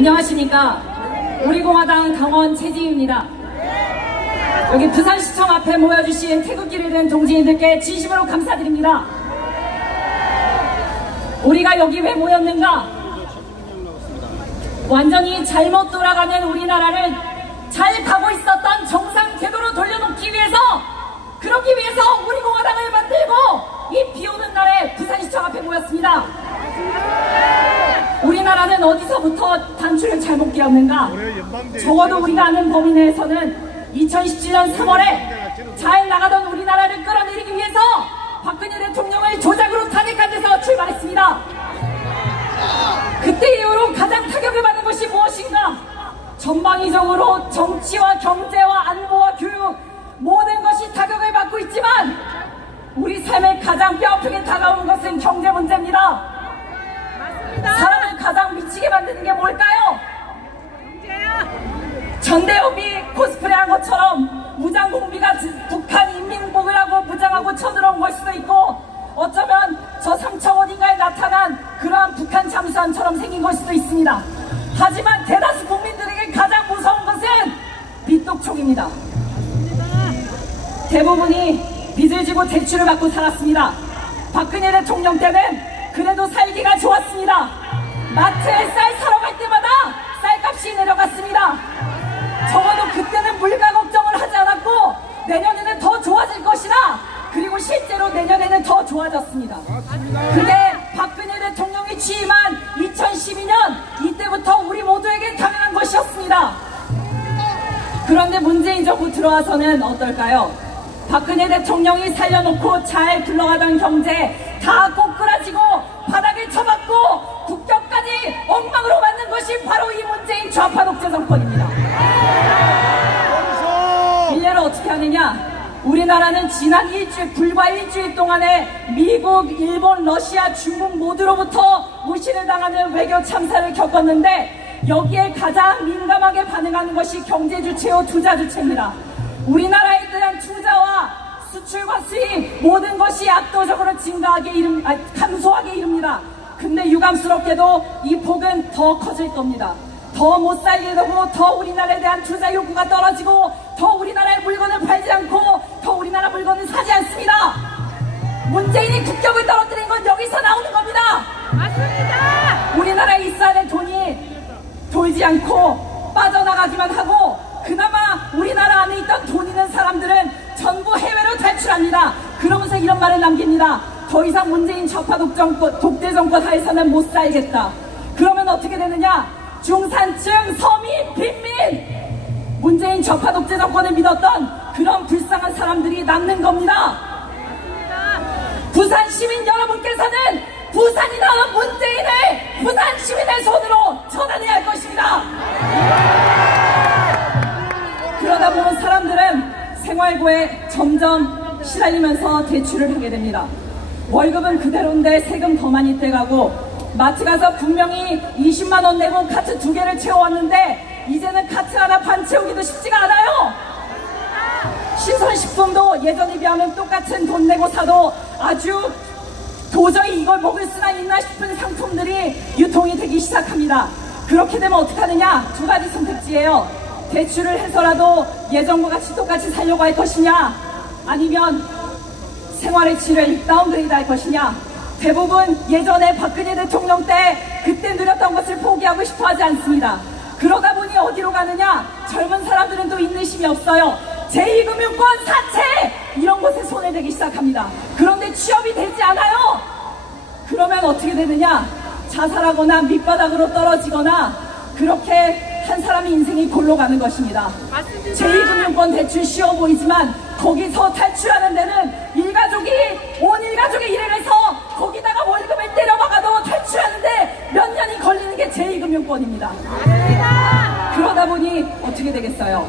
안녕하십니까. 우리공화당 강원 최지희입니다. 여기 부산시청 앞에 모여주신 태극기를 든 동지인들께 진심으로 감사드립니다. 우리가 여기 왜 모였는가? 완전히 잘못 돌아가는 우리나라를 잘 가고 있었던 정상 궤도로 돌려놓기 위해서, 그러기 위해서 우리공화당을 만들고 이 비오는 날에 부산시청 앞에 모였습니다. 우리나라는 어디서부터 단추를 잘못 끼웠는가? 적어도 우리가 아는 범위 내에서는 2017년 3월에 잘 나가던 우리나라를 끌어내리기 위해서 박근혜 대통령을 조작으로 탄핵한 데서 출발했습니다. 그때 이후로 가장 타격을 받는 것이 무엇인가? 전방위적으로 정치와 경제와 안보와 교육 모든 것이 타격을 받고 있지만 우리 삶에 가장 뼈아프게 다가오는 것은 경제 문제입니다. 사람을 가장 미치게 만드는 게 뭘까요? 전대협이 코스프레한 것처럼 무장공비가 북한 인민복을 하고 무장하고 쳐들어온 걸 수도 있고, 어쩌면 저 삼척 어딘가에 나타난 그러한 북한 잠수함처럼 생긴 걸 수도 있습니다. 하지만 대다수 국민들에게 가장 무서운 것은 빚독촉입니다. 대부분이 빚을 지고 대출을 받고 살았습니다. 박근혜 대통령 때는 그래도 살기가 좋았습니다. 마트에 쌀 사러 갈 때마다 쌀값이 내려갔습니다. 적어도 그때는 물가 걱정을 하지 않았고 내년에는 더 좋아질 것이다. 그리고 실제로 내년에는 더 좋아졌습니다. 그게 박근혜 대통령이 취임한 2012년 이때부터 우리 모두에게 당연한 것이었습니다. 그런데 문재인 정부 들어와서는 어떨까요? 박근혜 대통령이 살려놓고 잘 굴러가던 경제 다 꼬꾸라지고 바닥에 쳐박고 국격까지 엉망으로 만든 것이 바로 이 문재인 좌파 독재 정권입니다. 일례를 어떻게 하느냐? 우리나라는 지난 불과 일주일 동안에 미국, 일본, 러시아, 중국 모두로부터 무시를 당하는 외교 참사를 겪었는데 여기에 가장 민감하게 반응하는 것이 경제 주체요 투자 주체입니다. 우리나라에 대한 투자와 수출과 수입 모든 것이 압도적으로 감소하게 이릅니다. 근데 유감스럽게도 이 폭은 더 커질 겁니다. 더 못 살게 되고 더 우리나라에 대한 투자 요구가 떨어지고 더 우리나라의 물건을 팔지 않고 더 우리나라 물건을 사지 않습니다. 문재인이 국격을 떨어뜨린 건 여기서 나오는 겁니다. 맞습니다. 우리나라에 있어야 될 돈이 돌지 않고 빠져나가기만 하고 그나마 우리나라 안에 있던 돈 있는 사람들은 전부 해외로 탈출합니다. 그러면서 이런 말을 남깁니다. 더 이상 문재인 좌파 독재 정권 하에서는 못 살겠다. 그러면 어떻게 되느냐? 중산층, 서민, 빈민, 문재인 좌파 독재 정권을 믿었던 그런 불쌍한 사람들이 남는 겁니다. 부산 시민 여러분께서는 부산이 나온 문재인을 부산 시민의 손으로 전환해야 할 것입니다. 그러다 보면 사람들은 생활고에 점점 시달리면서 대출을 하게 됩니다. 월급은 그대로인데 세금 더 많이 떼가고, 마트 가서 분명히 20만원 내고 카트 2개를 채워왔는데 이제는 카트 하나 반 채우기도 쉽지가 않아요. 신선식품도 예전에 비하면 똑같은 돈 내고 사도 아주 도저히 이걸 먹을 수나 있나 싶은 상품들이 유통이 되기 시작합니다. 그렇게 되면 어떻게 하느냐? 두 가지 선택지예요. 대출을 해서라도 예전과 같이 똑같이 살려고 할 것이냐, 아니면 생활의 질을 다운그레이드 할 것이냐. 대부분 예전에 박근혜 대통령 때 그때 누렸던 것을 포기하고 싶어 하지 않습니다. 그러다 보니 어디로 가느냐? 젊은 사람들은 또 인내심이 없어요. 제2금융권 사채 이런 곳에 손을 대기 시작합니다. 그런데 취업이 되지 않아요. 그러면 어떻게 되느냐? 자살하거나 밑바닥으로 떨어지거나 그렇게 한 사람의 인생이 골로 가는 것입니다. 맞습니다. 제2금융권 대출 쉬워 보이지만 거기서 탈출하는 데는 온 일가족이 일을 해서 거기다가 월급을 때려박아도 탈출하는데 몇 년이 걸리는 게 제2금융권입니다. 맞습니다. 그러다 보니 어떻게 되겠어요?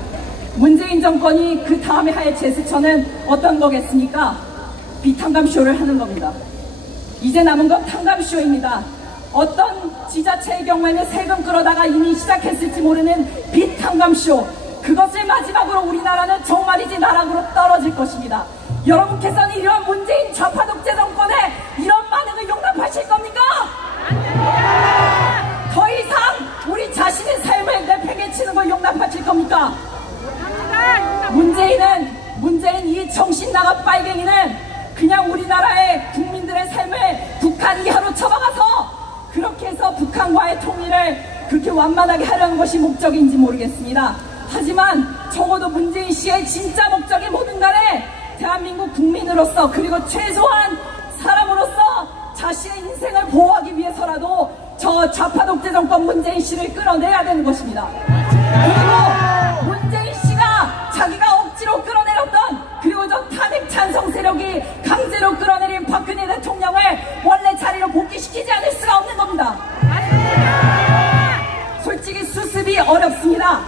문재인 정권이 그 다음에 할 제스처는 어떤 거겠습니까? 비탕감쇼를 하는 겁니다. 이제 남은 건 탕감쇼입니다. 어떤 지자체의 경우에는 세금 끌어다가 이미 시작했을지 모르는 빚탕감쇼, 그것을 마지막으로 우리나라는 정말이지 나락으로 떨어질 것입니다. 여러분께서는 이러한 문재인 좌파 독재 정권의 이런 반응을 용납하실 겁니까? 더 이상 우리 자신의 그냥 우리나라의 국민들의 삶을 북한 이하로 처박아서 그렇게 해서 북한과의 통일을 그렇게 완만하게 하려는 것이 목적인지 모르겠습니다. 하지만 적어도 문재인 씨의 진짜 목적이 뭐든 간에 대한민국 국민으로서 그리고 최소한 사람으로서 자신의 인생을 보호하기 위해서라도 저 좌파 독재 정권 문재인 씨를 끌어내야 되는 것입니다. 그리고 문재인 씨가 자기가 억지로 끌어내렸던 그리고 저 탄핵 찬성 세력이 강제로 끌어내린 박근혜 대통령을 원래 자리로 복귀시키지 않을 수가 없는 겁니다. 솔직히 수습이 어렵습니다.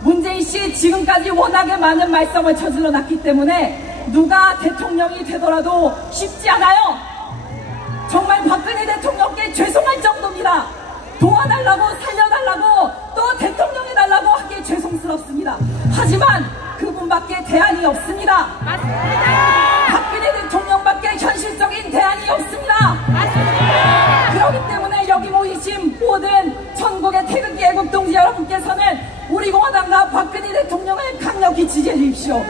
문재인 씨 지금까지 워낙에 많은 말썽을 저질러 놨기 때문에 누가 대통령이 되더라도 쉽지 않아요. 정말 박근혜 대통령께 죄송할 정도입니다. 도와달라고 살려달라고 또 대통령해달라고 하기에 죄송스럽습니다. 하지만 그분밖에 대안이 없습니다. 맞습니다. 박근혜 대통령밖에 현실적인 대안이 없습니다. 맞습니다. 그렇기 때문에 여기 모이신 모든 전국의 태극기 애국 동지 여러분께서는 우리 공화당과 박근혜 대통령을 강력히 지지해 주십시오.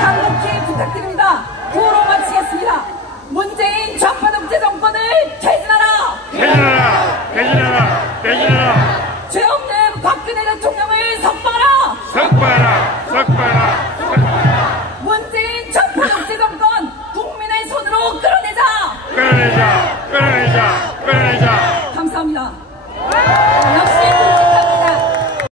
강력히 부탁드립니다. 구호로 마치겠습니다. 문재인 좌파 독재 정권을 퇴진하라! 퇴진하라! 퇴진하라! 퇴진하라! 죄 없는 박근혜 대통령을 석방하라! 석방!